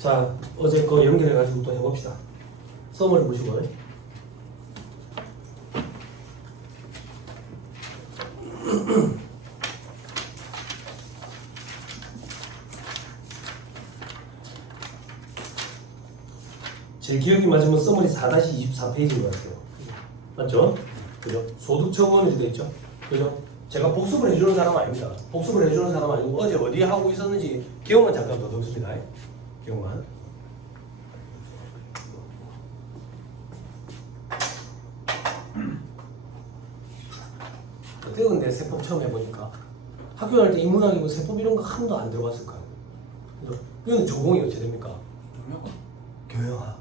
자, 어제 거 연결해가지고 또 해봅시다. 썸을 보시고요. 제 기억이 맞으면 썸머리 4-24페이지인 것 같아요. 맞죠? 그죠? 소득 처분이 되어 있죠? 그죠? 제가 복습을 해주는 사람 아닙니다. 복습을 해주는 사람 아니고 어제 어디 하고 있었는지 기억만 잠깐 더 넣습니다. 기억만. 어때요? 근데 세법 처음 해보니까 학교 다닐 때 인문학이 뭐 세법 이런 거 하나도 안 들어봤을 거예요. 그죠? 이거는 전공이 어떻게 됩니까? 교양학.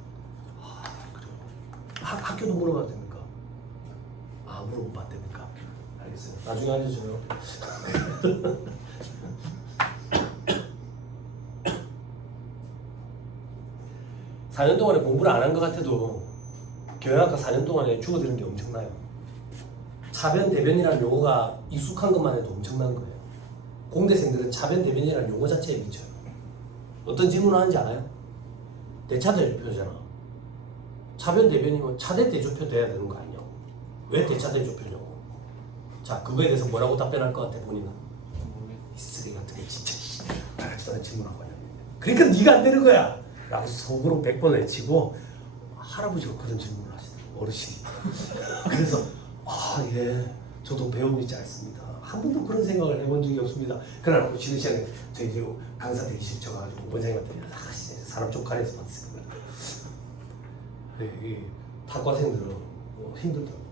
아, 그래요. 학교도 물어봐도 됩니까? 아, 물어보면 됩니까? 알겠어요. 나중에 알려줘요. 사 년 동안에 공부를 안 한 것 같아도 교양학과 4년 동안에 주어드는 게 엄청나요. 차변, 대변이라는 용어가 익숙한 것만 해도 엄청난 거예요. 공대생들은 차변, 대변이라는 용어 자체에 미쳐요. 어떤 질문을 하는지 알아요? 대차대조표잖아. 차변, 대변이면 차대 대조표 돼야 되는 거 아니냐고. 왜 대차 대조표냐고. 자, 그거에 대해서 뭐라고 답변할 것 같아, 본인은? 이 쓰레기 같은 게 진짜 저는 질문하고 하냐. 그러니까 네가 안 되는 거야! 라고 속으로 100번 외치고 할아버지가 그런 질문을 하시더라고요. 어르신이. 그래서 아, 예, 저도 배움이 짧습니다. 한 번도 그런 생각을 해본 적이 없습니다. 그러나 쉬는 시간에 저희 이제 강사 되기 싫어가지고 원장님한테 사람 쪽가리에서 받았습니다. 네, 이 타과생들은 뭐 힘들더라고.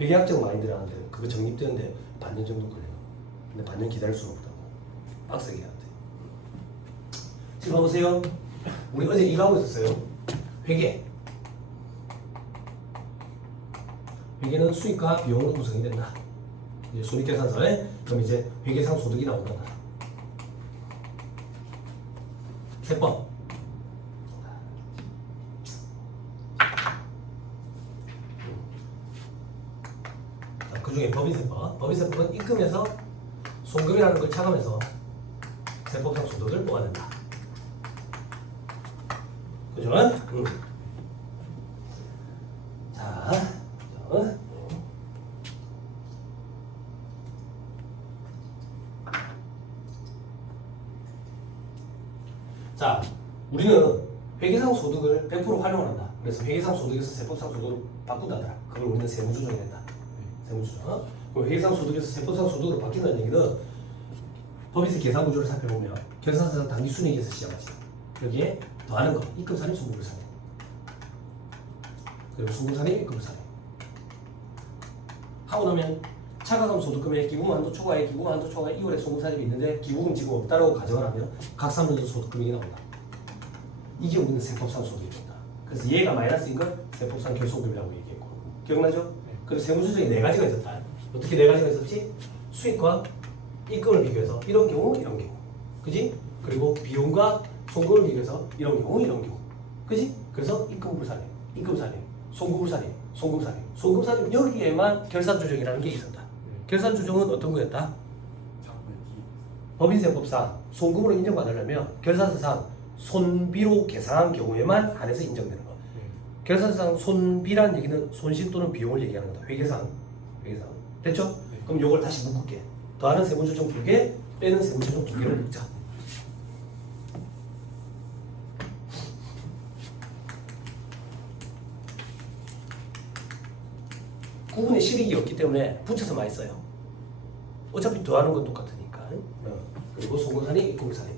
회계학적 마인드라는데 그거 정립되는데 반년 정도 걸려요. 근데 반년 기다릴 수는 없다고. 빡세게 해야 돼. 지금 봐보세요. 우리 어제 이거 하고 있었어요. 회계. 회계는 수익과 비용으로 구성이 된다. 이제 손익계산서에 그럼 이제 회계상 소득이 나온다. 세법. 그 중에 법인세법. 법인세법은 입금에서 송금이라는 걸 차감해서 세법상 소득을 뽑아낸다. 그죠? 자, 자, 우리는 회계상 소득을 100% 활용한다. 그래서 회계상 소득에서 세법상 소득으로 바꾼다더라. 그걸 우리는 세무조정이 된다. 세무조정. 그럼 회계상 소득에서 세법상 소득으로 바뀐다는 얘기는 법인세 계산 구조를 살펴보면 결산서상 당기순이익에서 시작하지. 여기에 더하는 거, 입금산입, 송금산입. 그리고 송금산입, 입금산입. 하고 나면 차가감 소득금액 기부금 한도 초과액, 기부금 한도 초과액 2월에 송금산입이 있는데 기부금 지금 없다라고 가정을 하면 각 3년도 소득금액이 나온다. 이게 우리는 세법상 소득이 된다. 그래서 얘가 마이너스인 걸 세법상 결손금이라고 얘기했고. 기억나죠? 그리고 세무조정이 4가지가 있었다. 어떻게 4가지가 있었지? 수익과 입금을 비교해서 이런 경우, 이런 경우. 그지? 그리고 비용과 송금을 비교해서 이런 경우, 이런 경우. 그지? 그래서 입금불산입, 입금산입, 송금불산입, 송금산입, 송금산입 여기에만 결산조정이라는 게 있었다. 결산조정은 어떤 거였다? 법인세법상 송금으로 인정받으려면 결산서상 손비로 계산한 경우에만 한해서 인정되는 거. 결산서상 손비란 얘기는 손실 또는 비용을 얘기하는 거다. 회계상. 됐죠? 그럼 요걸 다시 묶을게. 더하는 세무조정 2개, 빼는 세무조정 2개를 묶자. 구분의 실익이 없기 때문에 붙여서 많이 써요. 어차피 더하는 건 똑같으니까. 그리고 송금산입, 입금산입.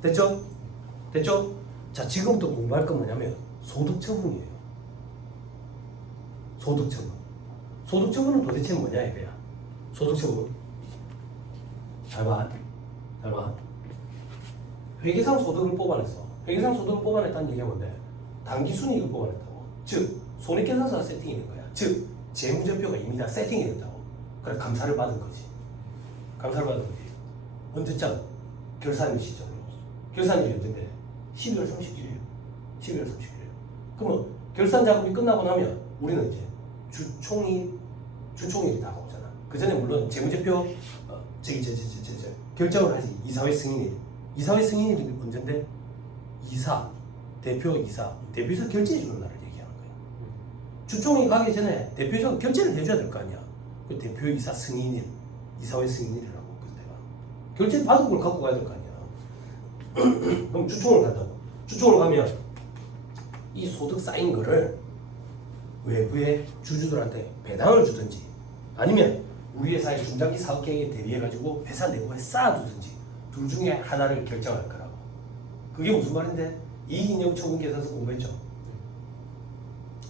됐죠? 됐죠? 자, 지금부터 공부할 건 뭐냐면 소득처분이에요. 소득처분. 소득처분은 도대체 뭐냐 이거야. 소득처분. 잘 봐. 회계상 소득을 뽑아냈어. 회계상 소득을 뽑아냈다는 얘기가 뭔데? 당기순이익을 뽑아냈다고. 즉 손익계산서가 세팅이 된 거야. 즉 재무제표가 이미 다 세팅이 됐다고. 그래서 감사를 받은 거지. 언제쯤? 결산일 시점으로. 결산일이 언제인데? 12월 30일이에요. 12월 30일이에요. 그러면 결산 작업이 끝나고 나면 우리는 이제 주총일이 다가오잖아. 그 전에 물론 재무제표 결정을 하지. 이사회 승인일. 이사회 승인일이 언젠데? 이사, 대표이사 결제해 주는 날을 얘기하는 거예요. 주총이 가기 전에 대표이사가 결제를 해줘야 될 거 아니야. 그 대표이사 승인일, 이사회 승인일이라고. 그때가 결제 받은 걸 갖고 가야 될 거 아니야. 그럼 주총을 간다고. 주총을 가면 이 소득 쌓인 거를 외부의 주주들한테 배당을 주든지 아니면 우리 회사의 중장기 사업 계획에 대비해 가지고 회사 내부에 쌓아두든지 둘 중에 하나를 결정할 거라고. 그게 무슨 말인데? 이익잉여 처분 계산서 공부했죠?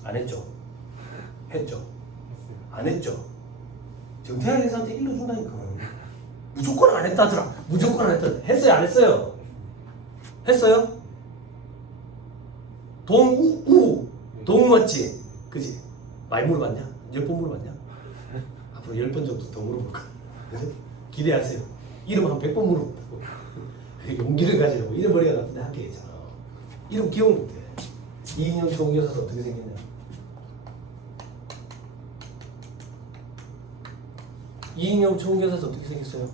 안 했죠? 했죠? 안 했죠? 정태환 회사한테 일러준다니까. 무조건 안 했다더라. 무조건 안 했다. 했어요? 안 했어요? 했어요? 동우 맞지? 그지? 많이 물어봤냐? 10번 물어봤냐? 앞으로 10번 정도 더 물어볼까? 그죠? 기대하세요. 이름 한 100번 물어본다고. 용기를 가지려고. 이름 머리가 나쁜데 학교에 있잖아. 이름 기억 못해. 이인영 총교사서 어떻게 생겼냐? 이인영 총교사서 어떻게 생겼어요?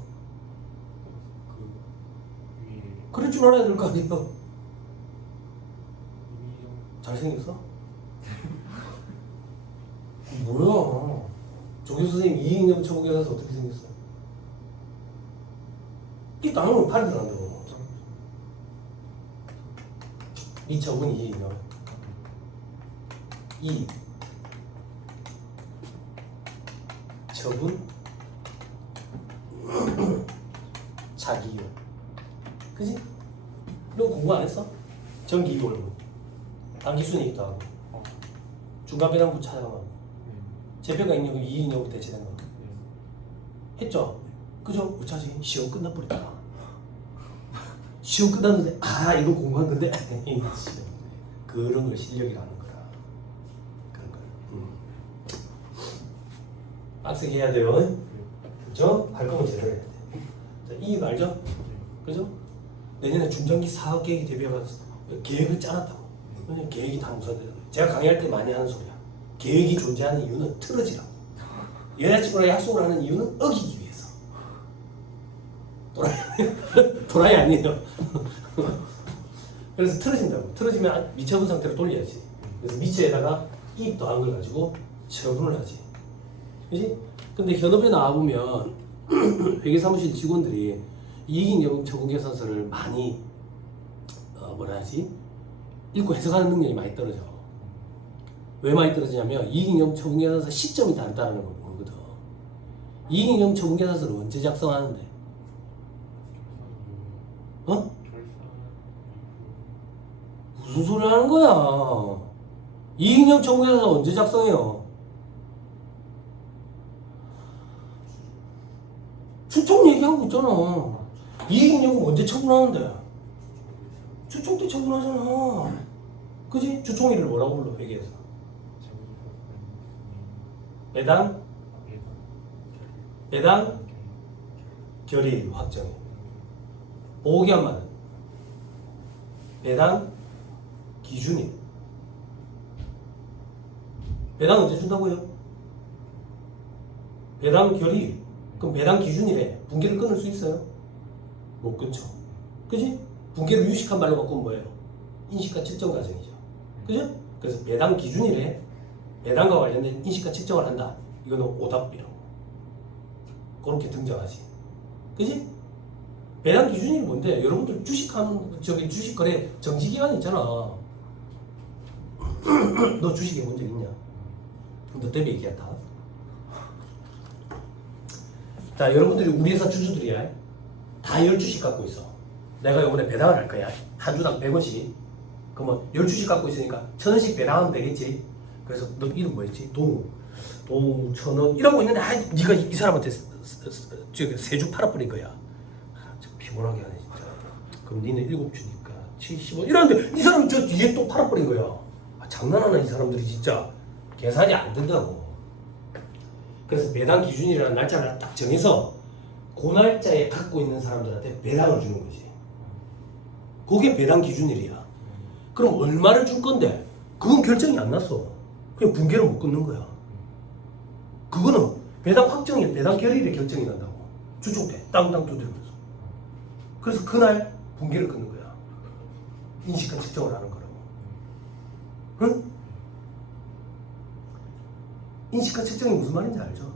그럴 줄 알아야 될 거 아니에요? 잘생겼어? 뭐야? 조교 선생님 이익영 총교사서 어떻게 생겼어? 이 나무는 팔이 들어간다고. 이처분 이익영 이 처분 자기용. 그지? 너 공부 안 했어? 전기이월분 단기순이익도 하고 중간배당부 찾아가면 재표가 있냐고 이익냐고 대체된 거 했죠? 그죠? 못하지. 시험 끝나버렸다. 시험 끝났는데 이거 공부한 건데 그런 걸 실력이라는 거라. 그런 걸 빡세게 해야 돼요. 그죠? 할 거면 제대로 해야 돼. 자, 이익 알죠? 그죠? 내년에 중장기 사업 계획이 대비해서 계획을 짜놨다고. 계획이 다 무산돼요. 제가 강의할 때 많이 하는 소리야. 계획이 존재하는 이유는 틀어지라고. 여자친구랑 약속을 하는 이유는 어기기 위해서. 도라이 아니에요. 그래서 틀어진다고. 틀어지면 미처분 상태로 돌려야지. 그래서 미처에다가 이입 더한 걸 가지고 처분을 하지. 그지? 근데 현업에 나와보면 회계사무실 직원들이 이익잉여 처분 계산서를 많이 읽고 해석하는 능력이 많이 떨어져. 왜 많이 떨어지냐면 이익잉여 처분 계산서 시점이 다르다는 걸 모르거든. 이익잉여 처분 계산서를 언제 작성하는데? 무슨 소리 하는 거야? 이익잉여 처분 계산서 언제 작성해요? 주총 얘기하고 있잖아. 이익잉여금 언제 처분하는데? 주총 때 처분하잖아. 그지? 주총일을 뭐라고 불러 회계에서? 배당 결의일 확정일. 보호기한말은 배당 기준일. 배당 언제 준다고요? 배당 결의일. 그럼 배당 기준일에 분기를 끊을 수 있어요? 못 끊죠. 그지? 분기를 유식한 말로 바꾸면 뭐예요? 인식과 측정 과정이죠. 그죠? 그래서 배당 기준일에 배당과 관련된 인식과 측정을 한다. 이거는 오답비라고. 그렇게 등장하지. 그지? 배당 기준이 뭔데? 여러분들 주식하는, 주식 거래 정지기간 있잖아. 너 주식 해본 적 있냐? 너 때문에 얘기한다. 자, 여러분들이 우리 회사 주주들이야. 다 10주씩 갖고 있어. 내가 이번에 배당을 할 거야. 한 주당 100원씩. 그러면 10주씩 갖고 있으니까 1000원씩 배당하면 되겠지. 그래서 너 이름 뭐였지? 동우 1000원 이러고 있는데 네가 이 사람한테 세주 팔아버린 거야. 참 피곤하게 하네 진짜. 그럼 니는 7주니까 70원 이러는데 이 사람이 저 뒤에 또 팔아버린 거야. 장난하나 이 사람들이 진짜. 계산이 안 된다고. 그래서 배당 기준이라는 날짜를 딱 정해서 그 날짜에 갖고 있는 사람들한테 배당을 주는 거지. 그게 배당 기준일이야. 그럼 얼마를 줄 건데? 그건 결정이 안 났어. 그냥 분기를 못 끊는 거야. 그거는 배당 확정일, 배당 결의일에 결정이 난다고. 주촉돼. 땅땅 두드리면서. 그래서 그날 분기를 끊는 거야. 인식과 측정을 하는 거라고. 응? 인식과 측정이 무슨 말인지 알죠?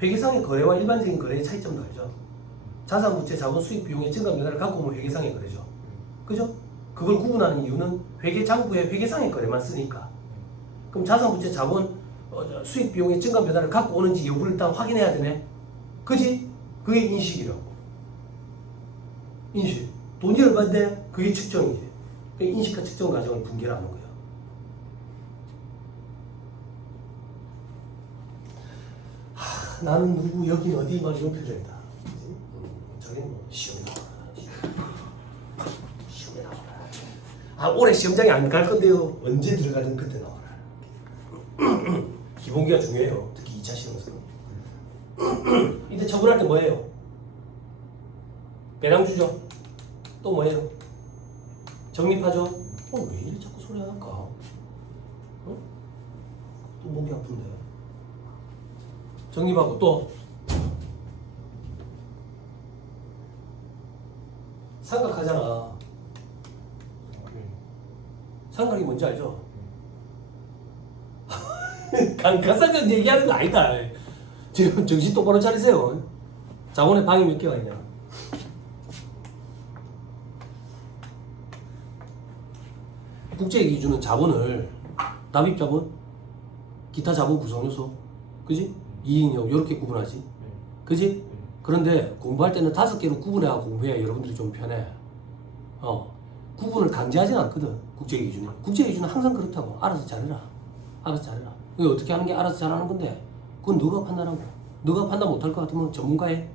회계상의 거래와 일반적인 거래의 차이점도 알죠? 자산, 부채, 자본, 수익, 비용의 증가 변화를 갖고 오면 회계상의 거래죠. 그죠? 그걸 구분하는 이유는 회계장부에 회계상의 거래만 쓰니까. 그럼 자산, 부채, 자본, 수익, 비용의 증가 변화를 갖고 오는지 여부를 일단 확인해야 되네. 그지? 그게 인식이라고. 인식. 돈이 얼마인데 그게 측정이지. 그러니까 인식과 측정 과정을 분개를 하는 거야. 나는 누구 여기 어디 막 이런 표정이다. 저기는 뭐 시험에 나와라. 시험에 나와라. 아 올해 시험장에 안 갈 건데요. 언제 들어가든 그때 나와라. 기본기가 중요해요. 특히 2차 시험에서는. 이때 처분할 때 뭐예요? 배당 주죠. 또 뭐예요? 적립하죠. 왜 이래 자꾸 소리 안 할까? 어? 또 목이 아픈데. 적립하고 또 삼각하잖아. 삼각이 뭔지 알죠? 감가상각 얘기하는 거 아니다. 지금 정신 똑바로 차리세요. 자본의 방이 몇 개가 있냐? 국제기준은 자본을 납입자본, 기타 자본 구성요소, 그지? 이익력 이렇게 구분하지, 그지? 그런데 공부할 때는 5개로 구분해야 공부해야 여러분들이 좀 편해. 구분을 강제하진 않거든. 국제기준은. 국제기준은 항상 그렇다고. 알아서 잘해라. 알아서 잘해라. 이게 어떻게 하는 게 알아서 잘하는 건데 그건 너가 판단하고. 너가 판단 못할 것 같으면 전문가의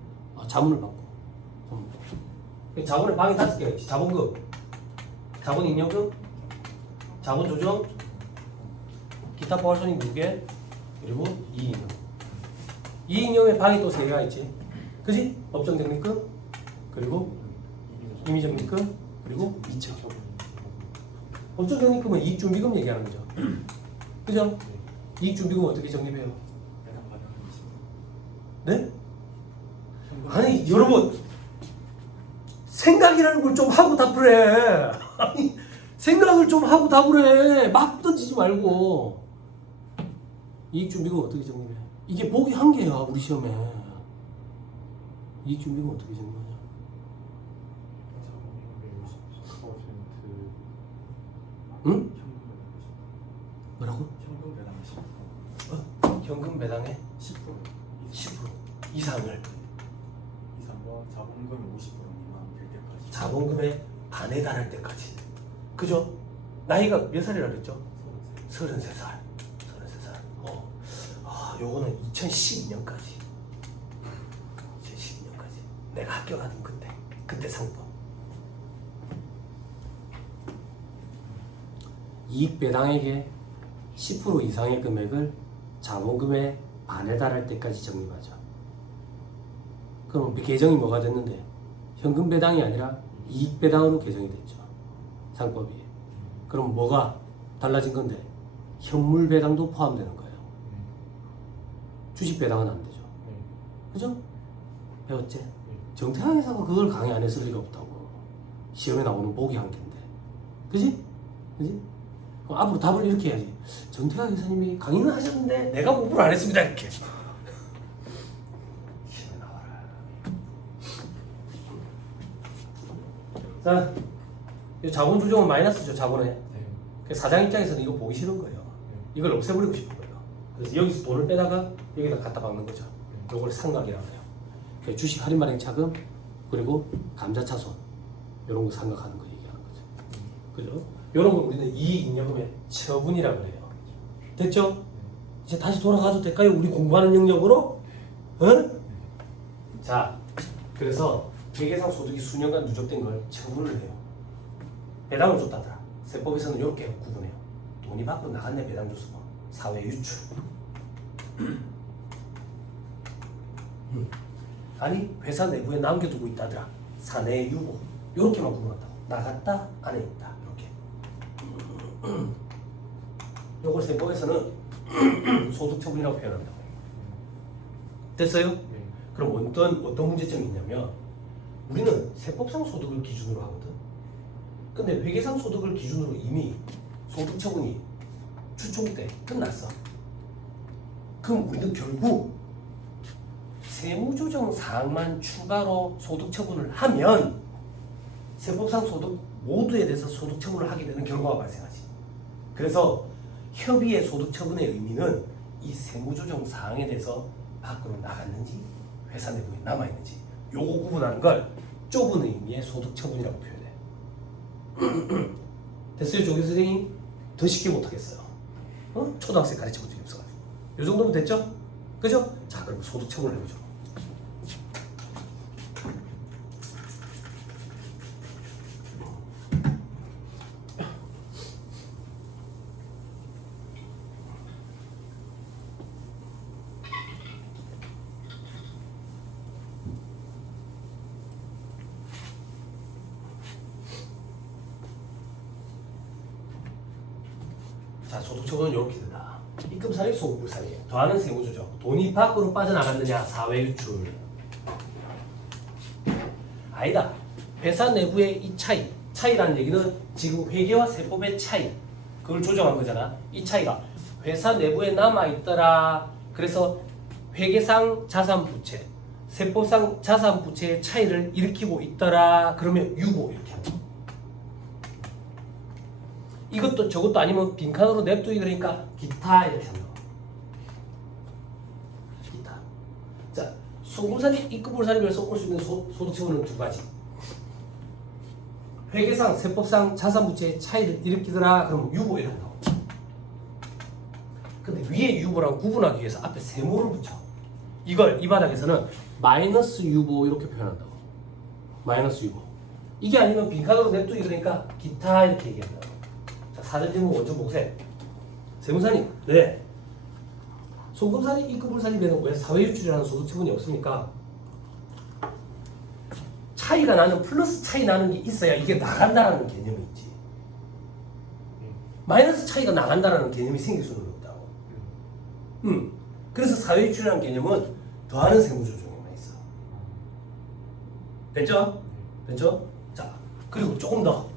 자문을 받고. 자본의 방이 5개가 있지. 자본금, 자본잉여금, 자본조정, 기타 포괄손익 2개, 그리고 이익잉여금. 이익잉여금의 방이 또 3개가 있지. 그지? 법정적립금, 그리고 임의적립금, 그리고 2차. 법정적립금은 이익준비금 얘기하는 거죠. 그죠? 이익준비금 어떻게 적립해요? 네? 아니 여러분 생각이라는 걸 좀 하고 답을 해. 아니 생각을 좀 하고 답을 해. 막 던지지 말고. 이익준비금 어떻게 적립해? 이게 보기 한 개야 우리 시험에. 이익준비금 어떻게 적립하냐? 응? 뭐라고? 현금 배당의 10% 이상을. 이상과 자본금이 50% 미만 될 때까지. 자본금의 반에 달할 때까지. 그죠? 나이가 몇 살이라 그랬죠? 33살. 33살. 요거는 2012년까지. 2012년까지. 내가 학교 가던 그때 상법. 이익 배당액의 10% 이상의 금액을 자본금의 반에 달할 때까지 적립하죠. 그럼 개정이 뭐가 됐는데? 현금 배당이 아니라 이익 배당으로 개정이 됐죠. 상법이. 그럼 뭐가 달라진 건데? 현물 배당도 포함되는 거예요. 주식 배당은 안 되죠. 그죠? 배웠지? 정태학 회사가 그걸 강의 안 했을 리가 없다고. 시험에 나오는 보기 한 개인데. 그지? 그지? 그럼 앞으로 답을 이렇게 해야지. 정태학 회사님이 강의는 하셨는데 내가 공부를 안 했습니다. 이렇게. 시험에 나와라. 자, 자본 조정은 마이너스죠. 자본에. 사장 입장에서는 이거 보기 싫은 거예요. 이걸 없애버리고 싶은 거예요. 그래서 여기서 돈을 빼다가 여기다 갖다 박는 거죠. 요걸 상각이라고 해요. 주식 할인 발행 차금, 그리고 감자차손 이런 거 상각하는 거 얘기하는 거죠. 그죠? 이런 걸 우리는 이익잉여금의 처분이라고 해요. 됐죠? 이제 다시 돌아가도 될까요? 우리 공부하는 영역으로? 응? 자, 그래서 회계상 소득이 수년간 누적된 걸 처분을 해요. 배당을 줬다더라. 세법에서는 이렇게 구분해요. 돈이 밖으로 나갔네. 배당 줬어. 사회 유출. 아니 회사 내부에 남겨두고 있다더라. 사내 유보. 이렇게만 구분한다고. 나갔다 안에 있다. 이렇게. 요걸 세법에서는 소득처분이라고 표현한다고. 됐어요? 네. 그럼 어떤 문제점이 있냐면 우리는 세법상 소득을 기준으로 하거든. 근데 회계상 소득을 기준으로 이미 소득 처분이 추총 때 끝났어. 그럼 우리는 결국 세무조정 사항만 추가로 소득 처분을 하면 세법상 소득 모두에 대해서 소득 처분을 하게 되는 결과가 발생하지. 그래서 협의의 소득 처분의 의미는 이 세무조정 사항에 대해서 밖으로 나갔는지 회사 내부에 남아있는지 요거 구분하는 걸 좁은 의미의 소득 처분이라고 표현해. 됐어요, 조교 선생님? 더 쉽게 못하겠어요. 초등학생 가르쳐본 적이 없어가지고. 요 정도면 됐죠? 그죠? 자, 그럼 소득 처분을 해보죠. 자, 소득처분은 이렇게 된다. 입금사례, 소급불사례, 더하는 세무조정, 돈이 밖으로 빠져나갔느냐, 사외유출. 아니다. 회사 내부의 이 차이라는 얘기는 지금 회계와 세법의 차이, 그걸 조정한 거잖아. 이 차이가 회사 내부에 남아있더라. 그래서 회계상 자산부채, 세법상 자산부채의 차이를 일으키고 있더라. 그러면 유보 이렇게 합니다. 이것도 저것도 아니면 빈칸으로 냅두기 그러니까 기타 이렇게 한다. 기타. 자, 소금사리, 입금불사리에서 올 수 있는 소득처분은 두 가지. 회계상, 세법상 자산부채의 차이를 일으키더라. 그러면 유보 이렇게 나와. 근데 위에 유보랑 구분하기 위해서 앞에 세모를 붙여. 이걸 이 바닥에서는 마이너스 유보 이렇게 표현한다고. 마이너스 유보. 이게 아니면 빈칸으로 냅두기 그러니까 기타 이렇게 얘기한다. 사전 질문 원점 보세요. 세무사님, 네. 소금사리, 입금불사립에는 왜 사회유출이라는 소득처분이 없습니까? 차이가 나는 플러스 차이 나는 게 있어야 이게 나간다라는 개념이 있지. 마이너스 차이가 나간다라는 개념이 생길 수는 없다고. 그래서 사회유출이라는 개념은 더하는 세무조정에만 있어. 됐죠? 됐죠? 자, 그리고 조금 더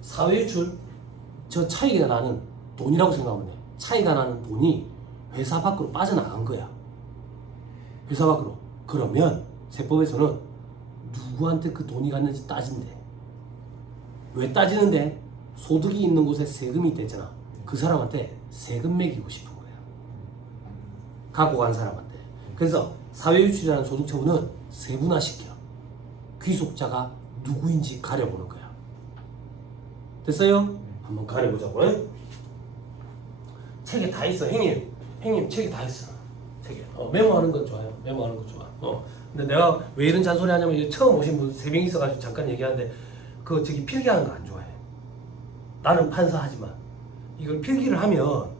사회유출 저 차이가 나는 돈이라고 생각하면 돼. 차이가 나는 돈이 회사 밖으로 빠져나간 거야. 회사 밖으로. 그러면 세법에서는 누구한테 그 돈이 갔는지 따진대. 왜 따지는데? 소득이 있는 곳에 세금이 있댔잖아. 그 사람한테 세금 매기고 싶은 거야. 갖고 간 사람한테. 그래서 사회유출이라는 소득처분은 세분화시켜. 귀속자가 누구인지 가려보는 거야. 됐어요? 한번 가려보자고. 책에 다 있어. 형님 책에 다 있어. 책에. 메모하는 건 좋아요. 메모하는 건 좋아. 근데 내가 왜 이런 잔소리 하냐면 처음 오신 분 3명 있어가지고 잠깐 얘기하는데 그 저기 필기하는 거 안 좋아해. 나는 판사하지만 이걸 필기를 하면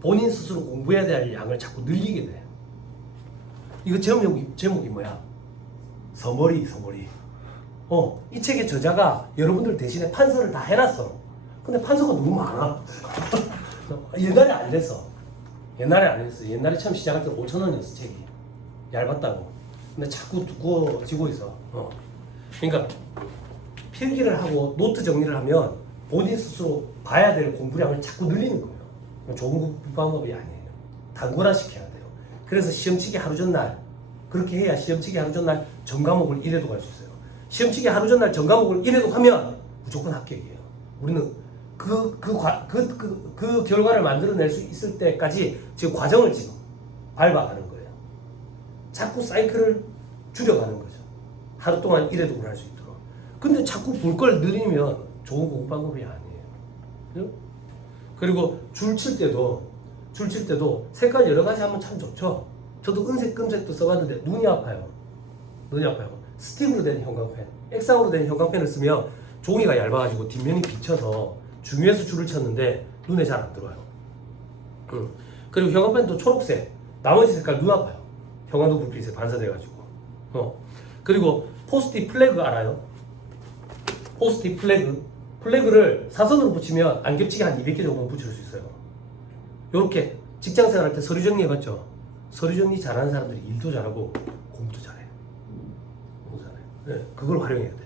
본인 스스로 공부해야 될 양을 자꾸 늘리게 돼. 이거 제목이 뭐야? 서머리. 이 책의 저자가 여러분들 대신에 판서를 다 해놨어. 근데 판서가 너무 많아. 옛날에 안 이랬어. 옛날에 처음 시작할 때 5,000원이었어 책이. 얇았다고. 근데 자꾸 두꺼워지고 있어. 그러니까 필기를 하고 노트 정리를 하면 본인 스스로 봐야 될 공부량을 자꾸 늘리는 거예요. 좋은 방법이 아니에요. 단권화시켜야 돼요. 그래서 시험치기 하루 전날 그렇게 해야 시험치기 하루 전날 전 과목을 1회도 갈 수 있어요. 시험치기 하루 전날 전 과목을 1회도 하면 무조건 합격이에요. 우리는 그 결과를 만들어낼 수 있을 때까지 지금 과정을 지금 밟아가는 거예요. 자꾸 사이클을 줄여가는 거죠. 하루 동안 1회독을 할 수 있도록. 근데 자꾸 볼 걸 늘리면 좋은 공부 방법이 아니에요. 그리고 줄 칠 때도 색깔 여러 가지 하면 참 좋죠. 저도 은색, 금색도 써봤는데 눈이 아파요. 스팀으로 된 형광펜, 액상으로 된 형광펜을 쓰면 종이가 얇아가지고 뒷면이 비쳐서 중요해서 줄을 쳤는데 눈에 잘 안 들어와요. 그리고 형광펜도 초록색, 나머지 색깔 눈 아파요. 형광도 불빛에 반사돼가지고. 그리고 포스트잇 플래그 알아요? 포스트잇 플래그를 사선으로 붙이면 안 겹치게 한 200개 정도 붙일 수 있어요. 요렇게 직장생활 할 때 서류 정리해봤죠? 서류 정리 잘하는 사람들이 일도 잘하고 공부도 잘해요. 공부 잘해요. 네, 그걸 활용해야 돼.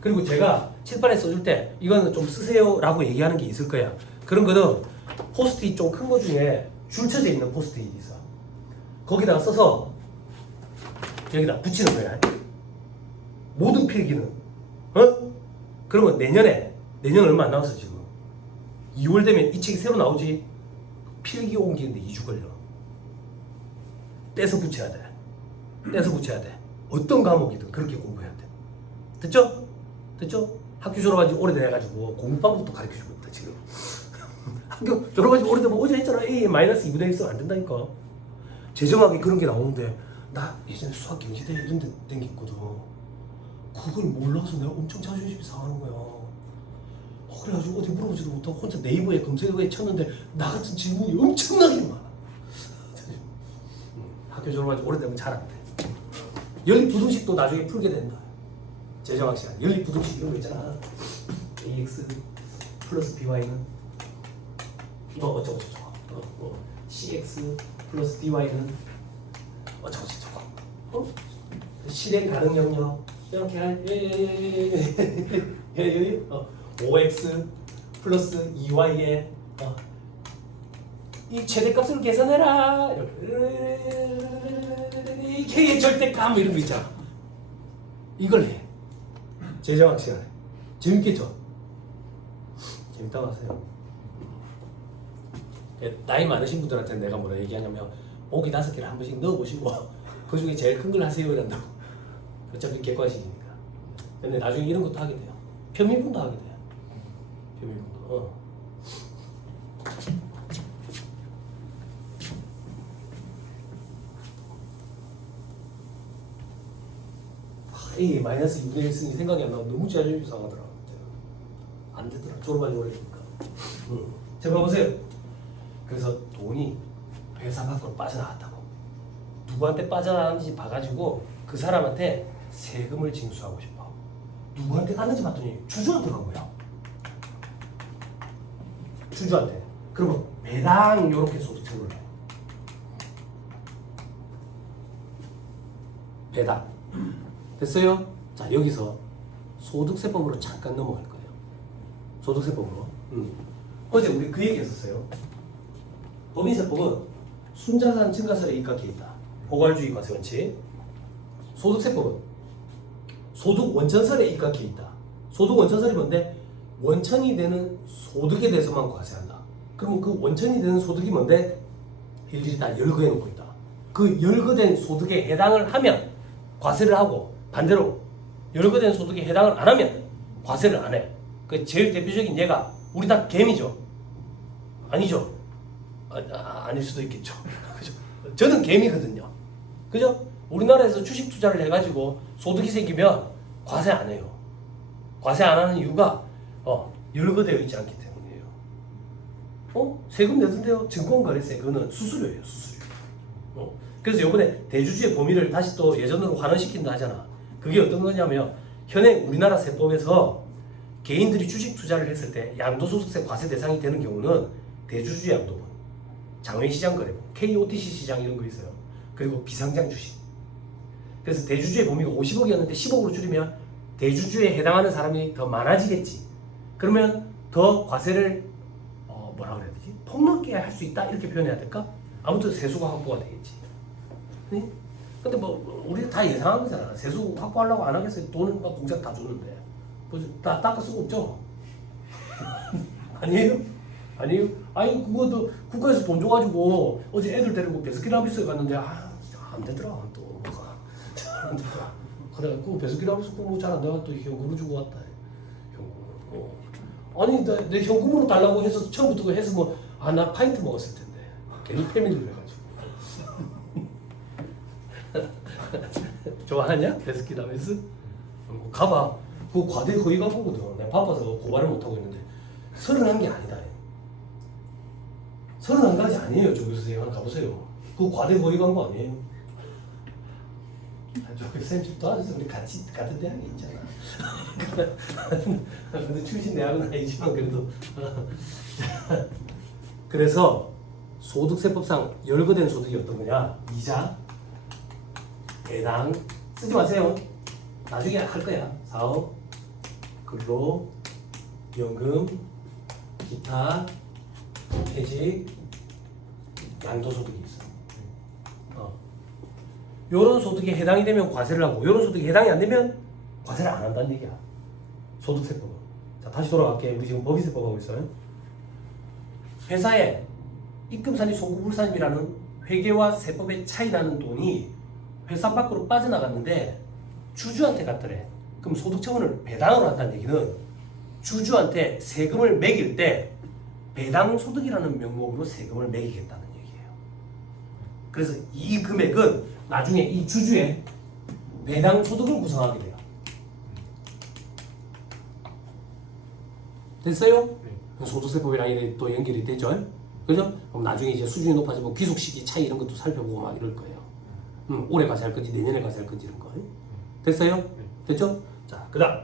그리고 제가 칠판에 써줄 때 이거는 좀 쓰세요라고 얘기하는 게 있을 거야. 그런 거는 포스트잇 좀 큰 거 중에 줄 쳐져 있는 포스트잇이 있어. 거기다가 써서 여기다 붙이는 거야. 모든 필기는. 어? 그러면 내년 얼마 안 남았어 지금. 2월 되면 이 책이 새로 나오지. 필기 옮기는데 2주 걸려. 떼서 붙여야 돼. 떼서 붙여야 돼. 어떤 과목이든 그렇게 공부해야 돼. 됐죠? 됐죠? 학교 졸업한 지 오래돼가지고 공부방법도 가르쳐주고 있다 지금. 학교 졸업한 지 오래되면 어제 했잖아. A 마이너스 2분의 1 쓰면 안 된다니까. 재정학에 그런 게 나오는데 나 예전에 수학 경시대 이런 데 댕겼거든. 그걸 몰라서 내가 엄청 자존심이 상하는 거야. 그래가지고 어디 물어보지도 못하고 혼자 네이버에 검색어에 쳤는데 나 같은 질문이 엄청나게 많아. 학교 졸업한 지 오래되면 잘 안 돼. 연립부등식도 나중에 풀게 된다. 재정학 시간 연립부등식 이런 거 있잖아. ax 플러스 by는 어쩌고 cx 플러스 dy는 어쩌고 실행 가능 영역 이렇게 할 5x 플러스 2y에 이 최대값을 계산해라. k의 절대값 이런 거 있잖아. 이걸 해. 재정학 시간에 재밌겠죠? 재밌다고 하세요. 나이 많으신 분들한테 내가 뭐라 얘기하냐면 보기 5개를 한 번씩 넣어보시고 그 중에 제일 큰 걸 하세요 이런다고. 어차피 객관식이니까. 근데 나중에 이런 것도 하게 돼요. 편미분도 하게 돼요. 편미분도. A 마이너스 2분의 1 쓰니 생각이 안 나고 너무 자존심이 상하더라. 안 되더라. 졸업한 지 오래되니까. 제가 보세요. 그래서 돈이 회사 밖으로 빠져나갔다고. 누구한테 빠져나갔는지 봐가지고 그 사람한테 세금을 징수하고 싶어. 누구한테 갔는지 봤더니 주주한테 간 거야. 주주한테. 그러면 매당 이렇게 소득세를 해. 배당. 됐어요? 자, 여기서 소득세법으로 잠깐 넘어갈 거예요. 소득세법으로. 어제 우리 그 얘기 했었어요. 법인세법은 순자산 증가세에 입각해 있다. 포괄주의 과세 원칙. 소득세법은 소득 원천설에 입각해 있다. 소득 원천설이 뭔데? 원천이 되는 소득에 대해서만 과세한다. 그러면 그 원천이 되는 소득이 뭔데? 일일이 다 열거해 놓고 있다. 그 열거된 소득에 해당을 하면 과세를 하고, 반대로 열거된 소득에 해당을 안 하면 과세를 안 해. 그 제일 대표적인 예가 우리 다 개미죠. 아니죠? 아닐 수도 있겠죠. 그죠? 저는 개미거든요. 그죠? 우리나라에서 주식 투자를 해가지고 소득이 생기면 과세 안 해요. 과세 안 하는 이유가 열거되어 있지 않기 때문이에요. 세금 내던데요. 증권거래세 그거는 수수료예요. 수수료. 그래서 이번에 대주주의 범위를 다시 또 예전으로 환원시킨다 하잖아. 그게 어떤 거냐면 현행 우리나라 세법에서 개인들이 주식 투자를 했을 때 양도소득세 과세 대상이 되는 경우는 대주주 양도분, 장외시장 거래분, KOTC 시장 이런 거 있어요. 그리고 비상장 주식. 그래서 대주주의 범위가 50억이었는데 10억으로 줄이면 대주주에 해당하는 사람이 더 많아지겠지. 그러면 더 과세를 뭐라 그래야 되지? 폭넓게 할 수 있다 이렇게 표현해야 될까? 아무튼 세수가 확보가 되겠지. 네? 근데 뭐 우리 다 예상한 거잖아. 세수 확보하려고 안 하겠어요. 돈은 막 공장 다 줬는데 뭐 다 닦을 수가 없죠. 아니에요? 아니에요? 아니 그것도 국가에서 돈 줘가지고 어제 애들 데리고 베스킨라빈스에 갔는데 안 되더라 또 뭐가 안 되더라. 그래갖고 베스킨라빈스 뭐 잘 안 돼가 또 현금으로 주고 왔다. 현금. 아니 내 현금으로 달라고 해서 처음부터 그 해서 뭐 나 파인트 먹었을 텐데 괜히 패밀리로 해가지고. 좋아하냐? 베스킨라빈스? 가봐. 그거 과대 거의가 보거든. 내가 바빠서 고발을 못하고 있는데 31개 아니다. 31가지 아니에요. 저 교수님 한번 가보세요. 그거 과대 거의가 한 거 아니에요. 저 교수님 좀 도와주세요. 우리 같은 대학에 있잖아. 근데 출신 대학은 아니지만 그래도 그래서 소득세법상 열거된 소득이 어떤 거냐? 이자, 배당 쓰지 마세요. 나중에 할 거야. 사업, 근로, 연금, 기타, 퇴직, 양도소득이 있어. 요런 소득에 해당이 되면 과세를 하고 요런 소득에 해당이 안 되면 과세를 안 한다는 얘기야. 소득세법은. 자, 다시 돌아갈게. 우리 지금 법인세법 하고 있어요. 회사에 입금산입, 송구불산입이라는 회계와 세법의 차이 나는 돈이 회사 밖으로 빠져나갔는데 주주한테 갔더래. 그럼 소득처분을 배당으로 한다는 얘기는 주주한테 세금을 매길 때 배당소득이라는 명목으로 세금을 매기겠다는 얘기예요. 그래서 이 금액은 나중에 이 주주의 배당소득을 구성하게 돼요. 됐어요? 네. 소득세법이랑 이게 또 연결이 되죠. 그죠? 그럼 나중에 이제 수준이 높아지고 귀속 시기 차이 이런 것도 살펴보고 막 이럴 거예요. 올해 가서 할 건지 내년에 가서 할 건지 이런 거. 됐어요? 됐죠? 자, 그다음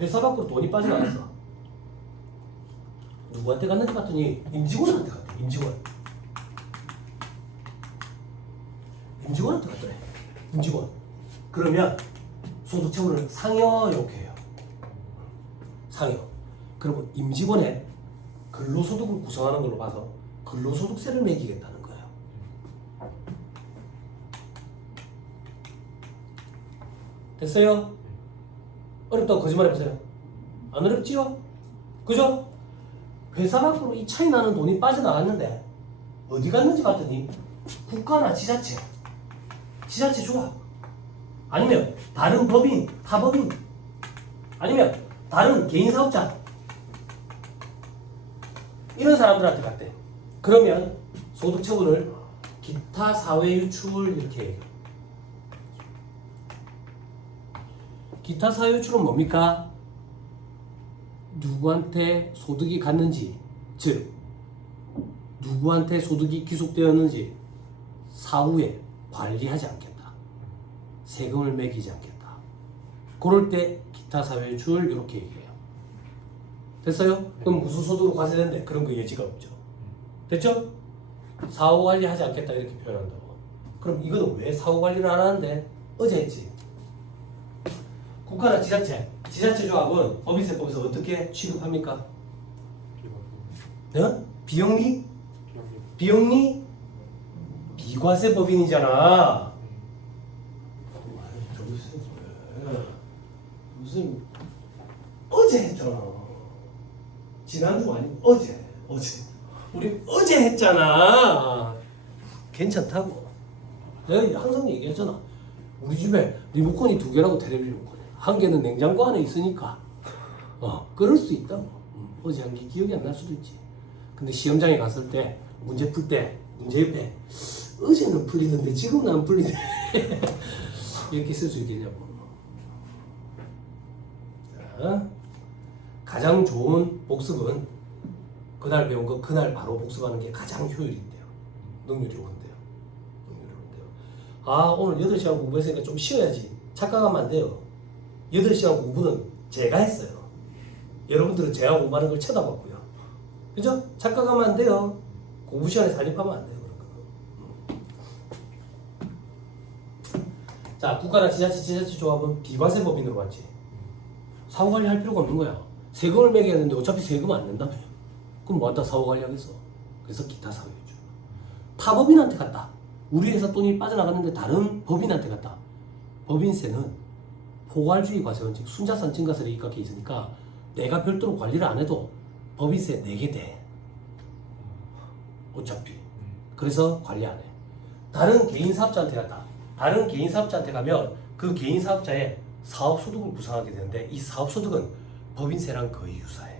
회사 밖으로 돈이 빠져나갔어. 누구한테 갔는지 봤더니 임직원한테 갔대. 임직원한테 갔더래. 임직원. 그러면 소득처분을 상여 이렇게 해요. 상여. 그러면 임직원의 근로소득을 구성하는 걸로 봐서 근로소득세를 매기겠다는 거예요. 됐어요? 어렵다고 거짓말 해보세요. 안 어렵지요? 그죠? 회사 밖으로 이 차이 나는 돈이 빠져나갔는데 어디 갔는지 봤더니 국가나 지자체 조합 아니면 다른 법인, 타법인 아니면 다른 개인사업자 이런 사람들한테 갔대. 그러면 소득처분을 기타 사회유출 이렇게 해요. 기타 사회유출은 뭡니까? 누구한테 소득이 갔는지, 즉 누구한테 소득이 귀속되었는지 사후에 관리하지 않겠다. 세금을 매기지 않겠다. 그럴 때 기타 사회유출 이렇게 얘기해요. 됐어요? 그럼 무슨 소득으로 과세된대? 그런 거 예지가 없죠. 됐죠? 사후 관리하지 않겠다 이렇게 표현한다고. 그럼 이거는 왜 사후 관리를 안 하는데? 어제 했지. 국가나 지자체 조합은 법인세법에서 어떻게 취급합니까? 네? 비영리? 비과세 법인이잖아. 무슨 어제 했잖아. 지난주 아니고 어제 우리 어제 했잖아. 괜찮다고. 내가 항상 얘기했잖아. 우리 집에 리모컨이 2개라고 텔레비 리모컨이. 한 개는 냉장고 안에 있으니까 그럴 수 있다고. 어제 한 게 기억이 안 날 수도 있지. 근데 시험장에 갔을 때 문제 풀 때 문제 옆에 어제는 풀리는데 지금은 안 풀리네. 이렇게 쓸 수 있겠냐고. 자, 가장 좋은 복습은 그날 배운 거 그날 바로 복습하는 게 가장 효율이 있대요. 능률이 오른대요. 아, 오늘 8시간 공부했으니까 좀 쉬어야지. 착각하면 안 돼요. 8시간 공부는 제가 했어요. 여러분들은 제가 공부하는 걸 쳐다봤고요. 그죠? 착각하면 안 돼요. 공부 시간에 산입하면 안 돼요. 자, 국가나 지자체 조합은 비과세 법인으로 왔지. 사후관리 할 필요가 없는 거야. 세금을 매겨야 하는데 어차피 세금 안 낸다며. 그럼 뭐한다 사후관리 하겠어. 그래서 기타 사회유출. 타법인한테 갔다. 우리 회사 돈이 빠져나갔는데 다른 법인한테 갔다. 법인세는 포괄주의 과세원, 즉 순자산 증가세를 입각해 있으니까 내가 별도로 관리를 안 해도 법인세 내게 돼. 어차피. 그래서 관리 안 해. 다른 개인 사업자한테 갔다. 다른 개인 사업자한테 가면 그 개인 사업자의 사업소득을 구성하게 되는데 이 사업소득은 법인세랑 거의 유사해.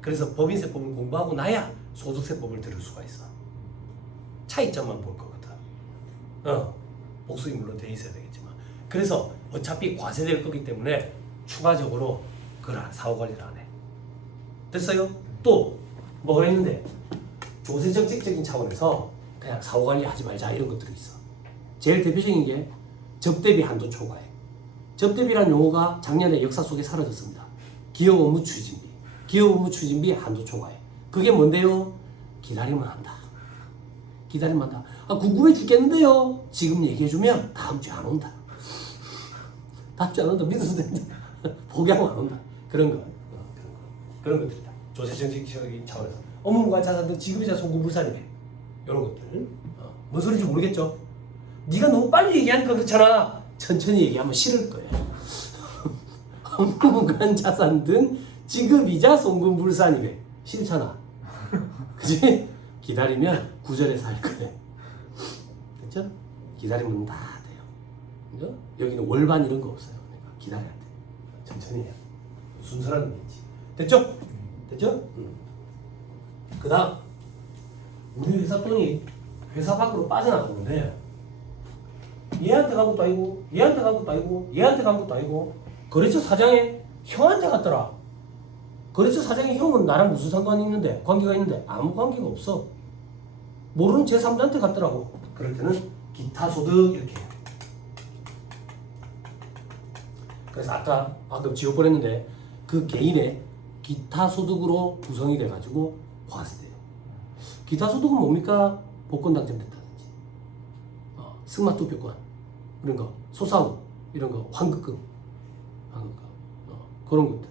그래서 법인세법을 공부하고 나야 소득세법을 들을 수가 있어. 차이점만 볼 거거든. 복습이 물론 돼 있어야 되겠지만. 그래서 어차피 과세될 거기 때문에 추가적으로 그걸 사후관리를 안 해. 됐어요? 또 뭐가 있는데 조세정책적인 차원에서 그냥 사후관리 하지 말자 이런 것들이 있어. 제일 대표적인 게 접대비 한도 초과액. 접대비란 용어가 작년에 역사 속에 사라졌습니다. 기업 업무 추진비 한도 초과액. 그게 뭔데요? 기다리면 한다. 기다리면 한다. 아, 궁금해 죽겠는데요. 지금 얘기해주면 다음 주에 안 온다. 다음 주에 안 온다. 믿어도 된다. 포기하고 안 온다. 그런 거. 그런 것들이다. 조세 정책적인 차원에서. 업무무관 자산 등 지급이자 송금불산이네. 이런 것들. 뭔 소리인지 모르겠죠? 네가 너무 빨리 얘기하니까 그렇잖아. 천천히 얘기하면 싫을 거야. 업무무관 자산 등 지급이자 송금불산이래. 싫잖아. 그치? 기다리면 구절에서 할 거야. 그쵸? 기다리면 다 돼요. 그죠? 여기는 월반 이런 거 없어요. 그러니까 기다려야 돼. 천천히 해요. 순서라는 게 있지. 됐죠? 됐죠? 그 다음 우리 회사 돈이 회사 밖으로 빠져나가는데 얘한테 간 것도 아니고 얘한테 간 것도 아니고 얘한테 간 것도 아니고 거래처 사장이 형한테 갔더라. 거래처 사장이 형은 나랑 무슨 상관이 있는데 관계가 있는데 아무 관계가 없어. 모르는 제3자한테 갔더라고. 그럴 때는 기타 소득 이렇게 해요. 그래서 아까 방금 지워버렸는데 그 개인의 기타 소득으로 구성이 돼가지고 과세돼요. 기타 소득은 뭡니까? 복권 당첨됐다든지 승마투표권 이런 거, 소사후 이런 거, 환급금 그런 것들.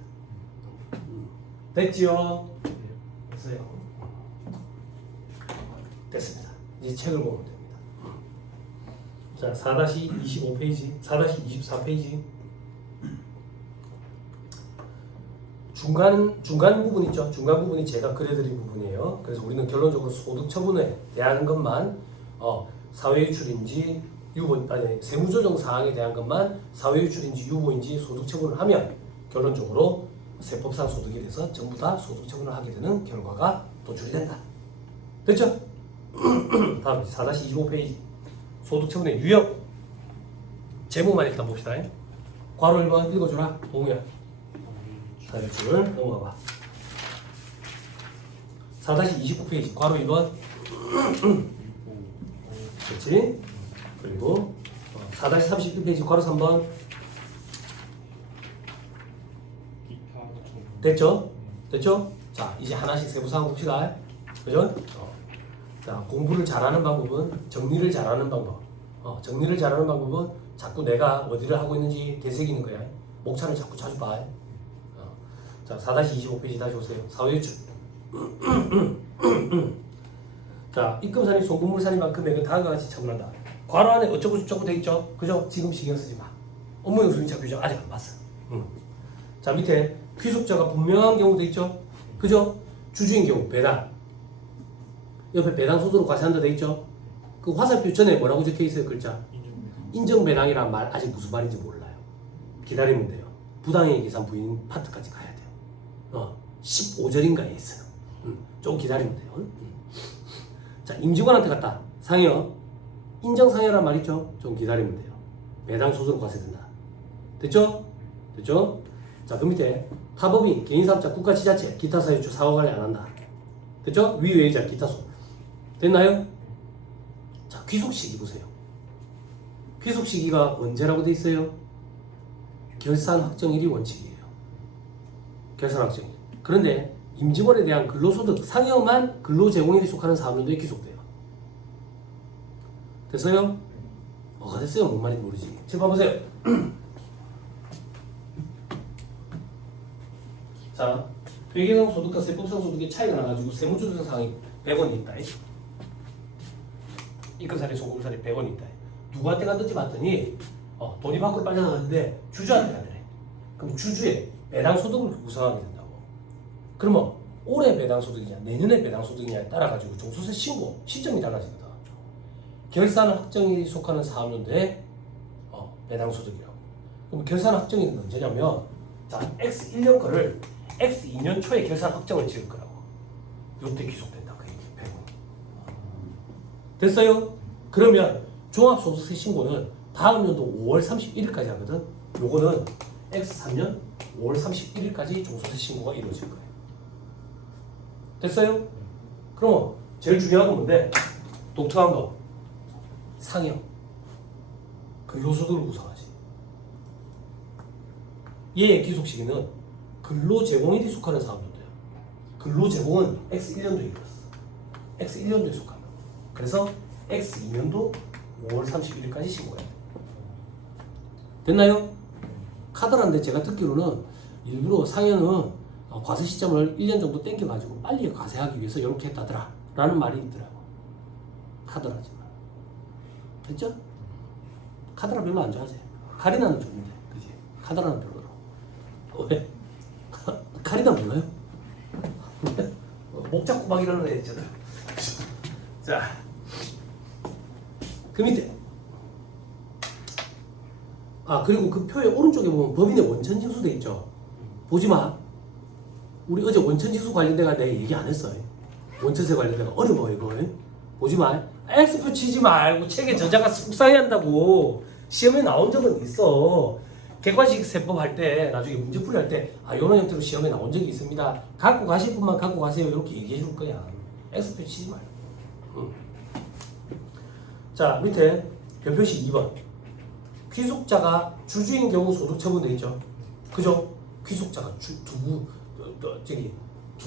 됐지요? 됐어요. 됐습니다. 이제 책을 보면 됩니다. 자, 4-25페이지, 4-24페이지. 중간 부분 있죠. 중간 부분이 제가 그려드린 부분이에요. 그래서 우리는 결론적으로 소득 처분에 대한 것만 사회유출인지 유보 아니 세무조정 사항에 대한 것만 사회유출인지 유보인지 소득 처분을 하면 결론적으로 세법상 소득에 대해서 전부 다 소득 처분을 하게 되는 결과가 도출이 된다. 됐죠? 다음 4-25페이지 소득 처분의 유형 제목만 일단 봅시다. 괄호 1번 읽어줘라. 동우야. 자율주를 넘어가봐. 4-29페이지 괄호 2번 그렇지? 그리고 4-31페이지 괄호 3번 됐죠? 됐죠? 자 이제 하나씩 세부사항 봅시다. 그죠? 자 공부를 잘하는 방법은 정리를 잘하는 방법. 정리를 잘하는 방법은 자꾸 내가 어디를 하고 있는지 되새기는 거야. 목차를 자꾸 자주 봐. 자 4-25페이지 다시 오세요. 사회유출. 자 입금산입 송금물산입만 금액은 다음과 같이 처분한다. 괄호 안에 어쩌고 저쩌고 돼 있죠? 그죠? 지금 신경 쓰지 마. 업무 용수인자 규정 아직 안 봤어. 자 밑에 귀속자가 분명한 경우 돼 있죠? 그죠? 주주인 경우 배당. 옆에 배당 소득으로 과세한다 돼 있죠? 그 화살표 전에 뭐라고 적혀 있어요? 글자. 인정 배당이란 말 아직 무슨 말인지 몰라요. 기다리면 돼요. 부당의 계산 부인 파트까지 가야 돼요. 15절인가에 있어요. 좀 기다리면 돼요. 자, 임직원한테 갔다. 상여. 인정상여란 말 있죠? 좀 기다리면 돼요. 배당 소득 과세된다. 됐죠? 됐죠? 자, 그 밑에 타법인, 개인사업자, 국가지자체, 기타 사유주 사후관리 안 한다. 됐죠? 위외의자, 기타 소. 됐나요? 자, 귀속시기 보세요. 귀속시기가 언제라고 돼 있어요? 결산 확정일이 원칙이에요. 결산 확정일. 그런데 임직원에 대한 근로소득 상여만 근로제공일에 속하는 사업연도에 귀속돼요. 됐어요? 뭐가 됐어요? 뭔 말인지 모르지. 책 봐보세요. 자, 회계상 소득과 세법상 소득의 차이가 나가지고 세무조정 사항이 100원이 있다. 입금사례, 송금사례 100원이 있다. 누구한테 갔는지 봤더니 돈이 밖으로 빠져나갔는데 주주한테 가더래. 그럼 주주의 배당 소득을 구성하게 된다고. 그러면 올해 배당 소득이냐 내년에 배당 소득이냐에 따라 가지고 종소세 신고 시점이 달라지거든. 결산 확정일이 속하는 사업연도에 배당 소득이라고. 그럼 결산 확정일은 언제냐면 자 X 1년 거를 X 2년 초에 결산 확정을 지을 거라고. 요때 귀속된다. 그 얘기. 됐어요? 그러면 종합소득세 신고는 다음 연도 5월 31일까지 하거든. 요거는 X3년 5월 31일까지 종소세 신고가 이루어질 거예요. 됐어요? 그럼 제일 중요한 건 뭔데? 독특한 거 상여 근로소득을 구성하지. 얘의 기속 시기는 근로제공일이 속하는 사업연도야. 근로제공은 X1년도에 이뤘어. X1년도에 속하면 그래서 X 2년도 5월 31일까지 신고해야 돼. 됐나요? 카드라는데 제가 듣기로는 일부러 상현은 과세 시점을 1년 정도 땡겨가지고 빨리 과세하기 위해서 이렇게 했다더라 라는 말이 있더라고. 카드라지만 됐죠? 카드라 별로 안 좋아하지. 카리나는 좋은데 그지? 카드라는 별로라고. 왜? 카리나 몰라요? 목 잡고 막 이러는 애 있잖아. 자, 그 밑에 그리고 그 표의 오른쪽에 보면 법인의 원천징수 돼 있죠. 보지 마. 우리 어제 원천징수 관련돼가 내가 얘기 안 했어. 원천세 관련돼가 어려워 이거. 보지 마. X표 치지 말고 책에 저자가 속상해한다고. 시험에 나온 적은 있어. 객관식 세법 할 때 나중에 문제풀이 할 때 이런 형태로 시험에 나온 적이 있습니다. 갖고 가실 분만 갖고 가세요. 이렇게 얘기해 줄 거야. X표 치지 말고. 자, 밑에 별표시 2번. 귀속자가 주주인 경우 소득 처분돼 있죠. 그죠? 귀속자가 두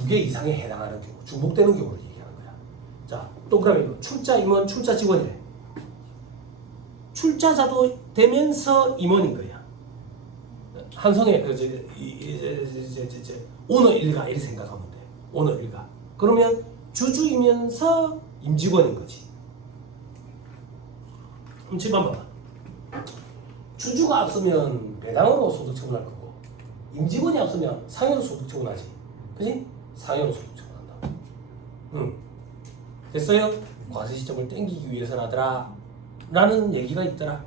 개 이상에 해당하는 경우, 중복되는 경우를 얘기하는 거야. 자, 동그라미 출자 임원, 출자 직원이래. 출자자도 되면서 임원인 거야. 한성의 오너 일가 이렇게 생각하면 돼. 오너 일가. 그러면 주주이면서 임직원인 거지. 그럼 7번 봐봐. 주주가 앞서면 배당으로 소득 처분할 거고, 임직원이 앞서면 상여로 소득 처분하지. 그지? 상여로 소득 처분한다. 됐어요? 과세 시점을 땡기기 위해서라더라 라는 얘기가 있더라.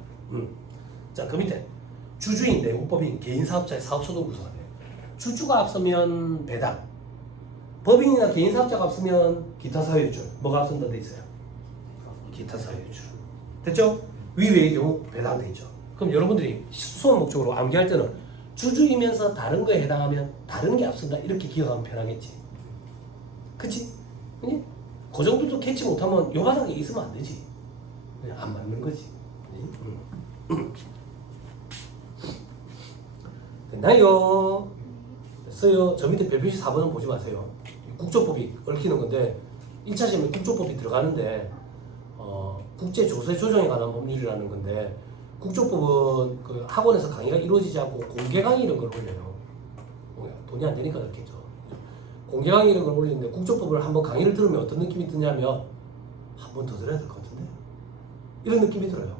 자, 그 밑에 주주인, 내국법인, 개인사업자의 사업소득 구성하네. 주주가 앞서면 배당, 법인이나 개인사업자가 앞서면 기타 사회유출. 뭐가 앞선다 돼 있어요? 기타 사회유출. 됐죠? 위외의 경우 배당 돼 있죠. 그럼 여러분들이 수업 목적으로 암기할 때는 주주이면서 다른 거에 해당하면 다른 게 앞선다 이렇게 기억하면 편하겠지. 그치? 그니? 그 정도도 캐치 못하면 요 바닥에 있으면 안 되지. 그냥 안 맞는 거지. 됐나요? 됐어요. 저 밑에 별표시 4번은 보지 마세요. 국조법이 얽히는 건데 1차 시험에 국조법이 들어가는데 국제조세 조정에 관한 법률이라는 건데 국조법은 그 학원에서 강의가 이루어지지 않고 공개 강의 이런 걸 올려요. 돈이 안 되니까 그렇겠죠. 공개 강의 이런 걸 올리는데 국조법을 한번 강의를 들으면 어떤 느낌이 드냐면 한 번 더 들어야 될 것 같은데? 이런 느낌이 들어요.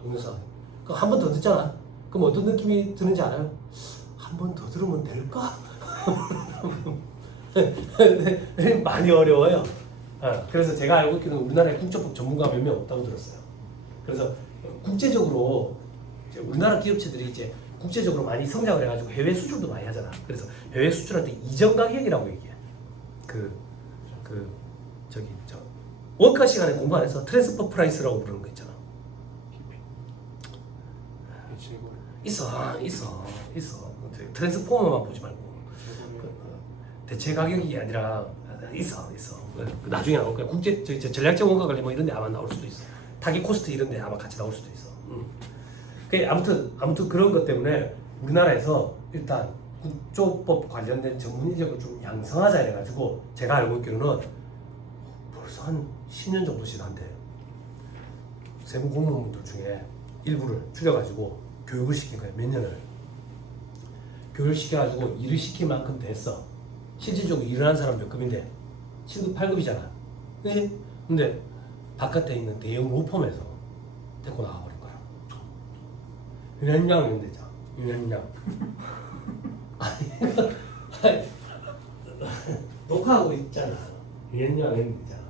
동영상에. 그럼 한 번 더 듣잖아. 그럼 어떤 느낌이 드는지 알아요? 한 번 더 들으면 될까? 많이 어려워요. 그래서 제가 알고 있기는 우리나라에 국조법 전문가 몇 명 없다고 들었어요. 그래서 국제적으로 이제 우리나라 기업체들이 이제 국제적으로 많이 성장을 해가지고 해외 수출도 많이 하잖아. 그래서 해외 수출할 때 이전 가격이라고 얘기해. 원가 시간에 공부 안 해서 트랜스퍼 프라이스라고 부르는 거 있잖아. 있어. 트랜스포머만 보지 말고 대체 가격이 아니라 있어. 나중에 나올 거야. 국제 전략적 원가 관리 뭐 이런 데 아마 나올 수도 있어. 타깃 코스트 이런 데 아마 같이 나올 수도 있어. 아무튼 그런 것 때문에 우리나라에서 일단 국조법 관련된 전문 인력을 좀 양성하자 해가지고 제가 알고 있기로는 벌써 한 10년 정도 지난데 세무 공무원분들 중에 일부를 줄여가지고 교육을 시킨 거예요. 몇 년을 교육을 시켜가지고 일을 시킬 만큼 됐어. 실질적으로 일을 하는 사람 몇 급인데 7급 8급이잖아. 근데 바깥에 있는 대형 로펌에서 데리고 나가버린 거야. 윤현장 이런 데잖아. 윤현장. 녹화하고 있잖아. 윤현장 이런 데잖아.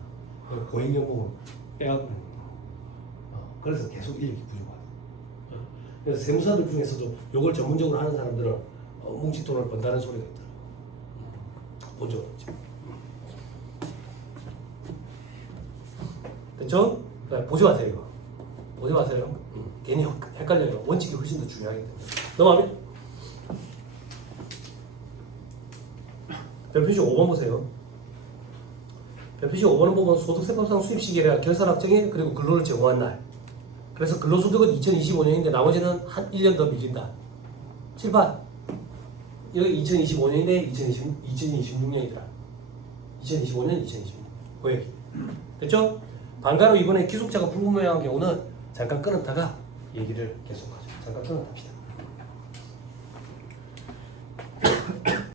고인경보 빼갖고 그래서 계속 인력이 부족하다. 그래서 세무사들 중에서도 이걸 전문적으로 하는 사람들은 뭉칫 돈을 번다는 소리가 있더라고. 본 적은 없지. 됐죠? 보지 마세요 이거. 보지 마세요. 괜히 헷갈려요. 원칙이 훨씬 더 중요하기 때문에. 넘어가면 별표시 5번 보세요. 별표시 5번은 보면 소득세법상 수입시기라 결산확정일 그리고 근로를 제공한 날. 그래서 근로소득은 2025년인데 나머지는 한 1년 더 밀린다. 7번. 여기 2025년인데 2026년이더라. 2025년, 2026년. 왜? 됐죠? 반가로 이번에 기숙자가 불분명한 경우는 잠깐 끊었다가 얘기를 계속하죠. 잠깐 끊었답니다.